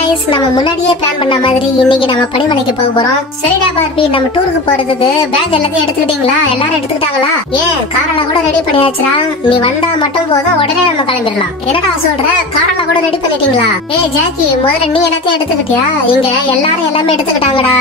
Guys நம்ம முன்னாடியே plan பண்ண மாதிரி இன்னைக்கு நம்ம பனிமலைக்கு போக போறோம். சரிடா பார்பி, நம்ம டூருக்கு போறதுக்கு பேக் எல்லாத்தையும் எடுத்துக்கிட்டீங்களா? எல்லாரும் எடுத்துக்கிட்டாங்களா? ஏன் காரெல்லாம் கூட ரெடி பண்ணியாச்சுடா. நீ வந்தா மட்டும் போதும், உடனே நம்ம கிளம்பிடலாம். என்னடா சொல்ற? காரெல்லாம் கூட ரெடி பண்ணிட்டீங்களா? ஏய் ஜாக்கி, முதல்ல நீ எல்லாத்தையும் எடுத்துக்கிட்டியா? இங்க எல்லாரும் எல்லாமே எடுத்துக்கிட்டாங்கடா.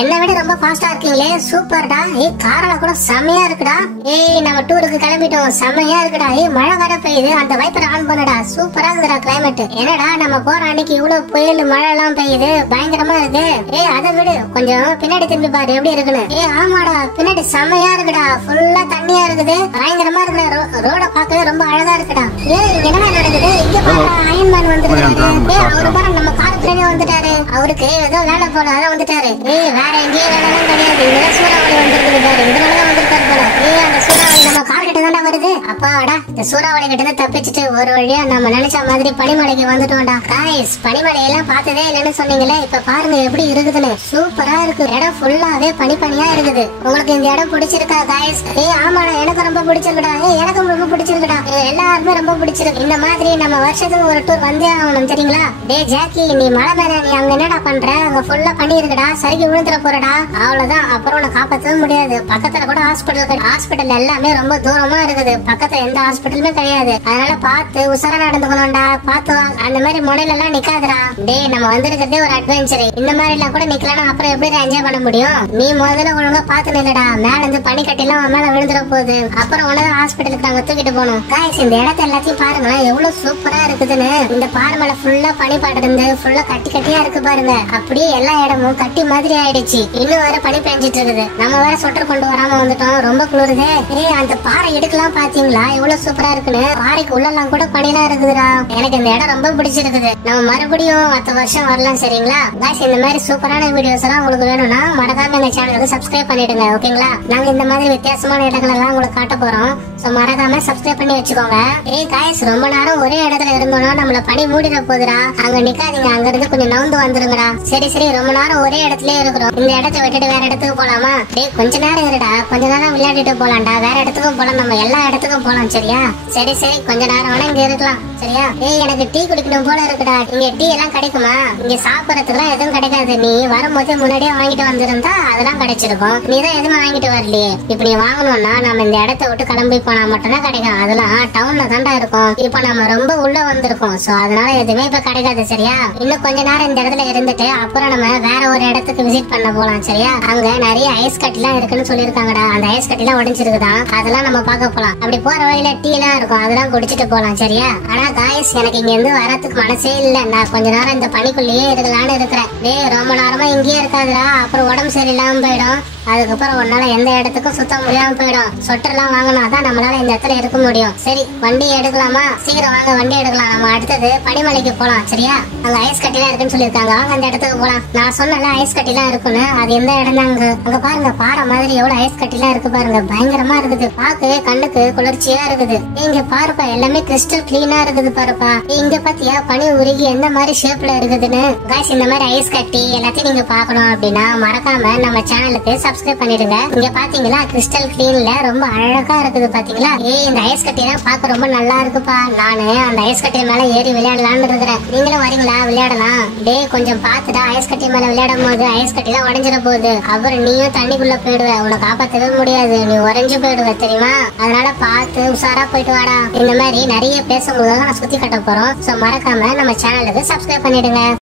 என்ன விட ரொம்ப ஃபாஸ்டா இருக்கீங்களே, சூப்பர்டா. ஏய் காரெல்லாம் கூட செமையா இருக்குடா. ஏய் நம்ம டூருக்கு கிளம்பிட்டோம், செமையா இருக்குடா. ஏய் மழை வர பெய்யுது, அந்த வைப்பர் ஆன் பண்ணுடா. சூப்பரா இருக்குடா கிளைமேட். என்னடா நம்ம போற அன்னைக்கு இவ்வளவு புயல் மழை எல்லாம் பெய்யுது, பயங்கரமா இருக்கு. ஏய் அதை விடு, கொஞ்சம் பின்னாடி திரும்பி பாரு எப்படி இருக்குன்னு. ஏய் ஆமாடா, பின்னாடி செமையா இருக்குடா, ஃபுல்லா தண்ணியா இருக்குது, பயங்கரமா இருக்குடா. ரோட பார்க்கவே ரொம்ப அழகா இருக்குடா. ஏய் என்னடா நடக்குது? இங்க பாரு, அயன்மேன் வந்துட்டாரு. ஏய் அவரு பாரு நம்ம கார் பின்னாடி வந்துட்டாரு. அவருக்கு ஏதோ வேலை போல, அதான் வந்துட்டாரு. ஏய் வேற எங்கேயே வேலைலாம் கிடையாது, இங்க சூறாவளி வந்திருக்குது பாரு, இதனாலதான் வந்திருக்காரு போல. ஏய் அந்த சூறாவளி நம்ம கார் கிட்ட தாண்டா வருது. அப்பாடா, இந்த சூறாவளி கிட்ட இருந்து தப்பிச்சுட்டு ஒரு வழியா நம்ம நினைச்ச மாதிரி பனிமலைக்கு வந்துட்டோம்டா. காய்ஸ், பனிமலையெல்லாம் பார்த்ததே இல்லைன்னு சொன்னீங்களே, இப்ப பாருங்க எப்படி இருக்குதுன்னு. சூப்பரா இருக்கு, இடம் ஃபுல்லாவே பனிப்பனியா இருக்குது. உங்களுக்கு இந்த இடம் பிடிச்சிருக்கா காய்ஸ்? ஏய் ஆமாடா, எனக்கு ரொம்ப பிடிச்சிருக்குடா. ஏய் எனக்கும் ரொம்ப பிடிச்சிருக்குடா. எல்லாருமே ரொம்ப பிடிச்சிருக்கு. இந்த மாதிரி நம்ம வருஷத்துக்கு ஒரு டூர் வந்தே ஆகணும், தெரியுங்களா? டேய் ஜாக்கி, நீ மழை மேல நீ அங்க என்னடா பண்ற? அங்க ஃபுல்லா பனி இருக்குடா, சரிக்கு விழுந்துற போறடா. அவ்வளவுதான், அப்புறம் உன்னை காப்பாற்றவே முடியாது. பக்கத்துல கூட ஹாஸ்பிட்டல் எல்லாமே ரொம்ப தூரமா இருக்குது, பக்கத்துல எந்த ஹாஸ்பிட்டலுமே கிடையாது. அதனால பார்த்து உசாரா நடந்துக்கணும்டா. பார்த்து அந்த மாதிரி முனையில எல்லாம் நிக்காதடா. டேய் நம்ம வந்திருக்கிறதே ஒரு அட்வென்ச்சர், இந்த மாதிரி எல்லாம் கூட நிக்கலாம், அப்புறம் எப்படி என்ஜாய் பண்ண முடியும்? நீ முதல்ல ஒழுங்கா பார்த்து நில்லடா. மேல இருந்து பனி கட்டி எல்லாம் மேல விழுந்துட போகுது, அப்புறம் உனதான் ஹாஸ்பிட்டலுக்கு நாங்க தூக்கிட்டு போகணும். காய்ஸ், இந்த இடத்த எல்லாத்தையும் பாருங்க எவ்வளவு சூப்பரா இருக்குதுன்னு. இந்த பாறைமலை ஃபுல்லா பனி படர்ந்து ஃபுல்லா கட்டி கட்டியா இருக்கு பாருங்க. அப்படியே எல்லா இடமும் கட்டி மாதிரி ஆயிடுச்சு. இன்னும் வேற பனி பெஞ்சிட்டு இருக்குது. நம்ம வேற சொட்டர் கொண்டு வராம வந்துட்டோம், ரொம்ப குளிருதே. ஏய் அந்த பாறை எடுக்கலாம் பாத்தீங்களா எவ்வளவு சூப்பரா இருக்குன்னு? பாறைக்கு உள்ளெல்லாம் கூட பனிலாம் இருக்குதுடா. எனக்கு இந்த இடம் ரொம்ப பிடிச்சிருக்குது. நம்ம மறுபடியும் அடுத்த வருஷம் வரலாம், சரிங்களா? காய்ஸ், இந்த மாதிரி சூப்பரான வீடியோஸ் எல்லாம் உங்களுக்கு வேணும்னா மறக்காம எங்க சேனலுக்கு சப்ஸ்கிரைப் பண்ணிடுங்க, ஓகேங்களா? நாங்க இந்த மாதிரி வித்தியாசமான இடங்கள் எல்லாம் உங்களுக்கு காட்ட போறோம். சோ மறக்காம சப்ஸ்கிரைப் பண்ணி வச்சுக்கோங்க. ஏய் காய்ஸ், ரொம்ப நேரம் ஒரே இடத்துல இருந்தோம்னா நம்மள பனி மூடிட போகுதுடா. அங்க நிக்காதீங்க, அங்க இருந்து கொஞ்சம் நவுந்து வந்துருங்கடா. சரி ரொம்ப நேரம் ஒரே இடத்துல இருக்கிறோம், இந்த இடத்த விட்டுட்டு வேற இடத்துக்கு போலாமா? டேய் கொஞ்ச நேரம் இருடா, கொஞ்ச நேரம் விளையாடிட்டு போலாம்டா. வேற இடத்துக்கும் போலாம், நம்ம எல்லா இடத்துக்கும் போலாம், சரியா? சரி கொஞ்ச நேரம் வேணா இங்க இருக்கலாம், சரியா? ஏய் எனக்கு டீ குடிக்கணும் போல இருக்குடா. இங்க டீ எல்லாம் கிடைக்குமா? இங்க சாப்பிடறதுக்குலாம் எதுவும் கிடைக்காது. நீ வரும்போது முன்னாடியே வாங்கிட்டு வந்திருந்தா அதெல்லாம் கிடைச்சிருக்கும். நீ தான் எதுவுமே வாங்கிட்டு வரலையே. இப்ப நீ வாங்கணும்னா நம்ம இந்த இடத்த விட்டு கிளம்பி போனா மட்டும்தான் கிடைக்கும். அதெல்லாம் டவுன்ல தாண்டா இருக்கும். இப்ப நம்ம ரொம்ப உள்ள வந்திருக்கோம், சோ அதனால எதுவுமே இப்ப கிடைக்காது, சரியா? இன்னும் கொஞ்ச நேரம் இந்த இடத்துல இருந்துட்டு அப்புறம் நம்ம வேற ஒரு இடத்துக்கு விசிட் பண்ண போலாம், சரியா? அங்க நிறைய ஐஸ் கட்டிலாம் இருக்குன்னு சொல்லிருக்காங்கடா. அந்த ஐஸ் கட்டிலாம் உடைஞ்சிருக்குதான், அதெல்லாம் நம்ம பார்க்க போலாம். அப்படி போற வழியில டீ எல்லாம் இருக்கும், அதெல்லாம் குடிச்சிட்டு போலாம், சரியா? ஆனா காய்ஸ், எனக்கு இங்க இருந்து வரதுக்கு மனசே இல்ல. நான் கொஞ்ச நேரம் இந்த பனிக்குள்ளேயே இருக்கலான்னு இருக்கிறேன். டேய் ரொம்ப நேரமா இங்கேயே இருக்காதுடா, அப்புறம் உடம்பு சரியில்லாம போயிடும். அதுக்கப்புறம் உன்னால எந்த இடத்துக்கும் சுத்த முடியாம போயிடும். சொட்டர்லாம் வாங்கினா தான் நம்மளால இந்த இடத்துல இருக்க முடியும். சரி வண்டி எடுக்கலாமா? சீக்கிரம் வாங்க, வண்டி எடுக்கலாம். நம்ம அடுத்தது பனிமலைக்கு போலாம், சரியா? அங்க ஐஸ் கட்டிலாம் இருக்குன்னு சொல்லிருக்காங்க, வாங்க அந்த இடத்துக்கு போலாம். நான் சொன்னல ஐஸ் கட்டிலாம் இருக்குன்னு, அது எந்த இடம் தான்? அங்க பாருங்க, பாறை மாதிரி எவ்வளவு ஐஸ் கட்டிலாம் இருக்கு பாருங்க, பயங்கரமா இருக்குது. பார்க்கவே கண்ணுக்கு குளிர்ச்சியா இருக்குது. இங்க பாருப்பா, எல்லாமே கிறிஸ்டல் கிளீனா இருக்குது பாருப்பா. இங்க பாத்தியா பனி உருகி எந்த மாதிரி ஷேப்ல இருக்குதுன்னு? காய்ஸ், இந்த மாதிரி ஐஸ் கட்டி எல்லாத்தையும் நீங்க பாக்கணும் அப்படின்னா மறக்காம நம்ம சேனலுக்கு சப்ஸ்கிரைப் பண்ணிடுங்க. இங்க பாத்தீங்களா கிறிஸ்டல் கிளீன்ல ரொம்ப அழகா இருக்குது பாத்தீங்களா? ஏய் இந்த ஐஸ் கட்டி எல்லாம் பார்க்க ரொம்ப நல்லா இருக்குப்பா. நானு அந்த ஐஸ் கட்டி மேல ஏறி விளையாடலாம்னு இருக்கிறேன். நீங்களும் வரீங்களா? விளையாடலாம். டேய் கொஞ்சம் பாத்துடா, ஐஸ் கட்டி மேல விளையாடும் போது ஐஸ் கட்டி எல்லாம் உடஞ்சிட போகுது, அப்புறம் நீயும் தண்ணிக்குள்ள போயிடுவ, உன்னை காப்பாற்றவே முடியாது, நீ உறைஞ்சு போயிடுவ, தெரியுமா? அதனால பார்த்து உஷாரா போயிட்டு வாடா. இந்த மாதிரி நிறைய பேசும்போது நான் சுத்தி கட்ட போறோம். சோ மறக்காம நம்ம சேனலுக்கு சப்ஸ்கிரைப் பண்ணிடுங்க.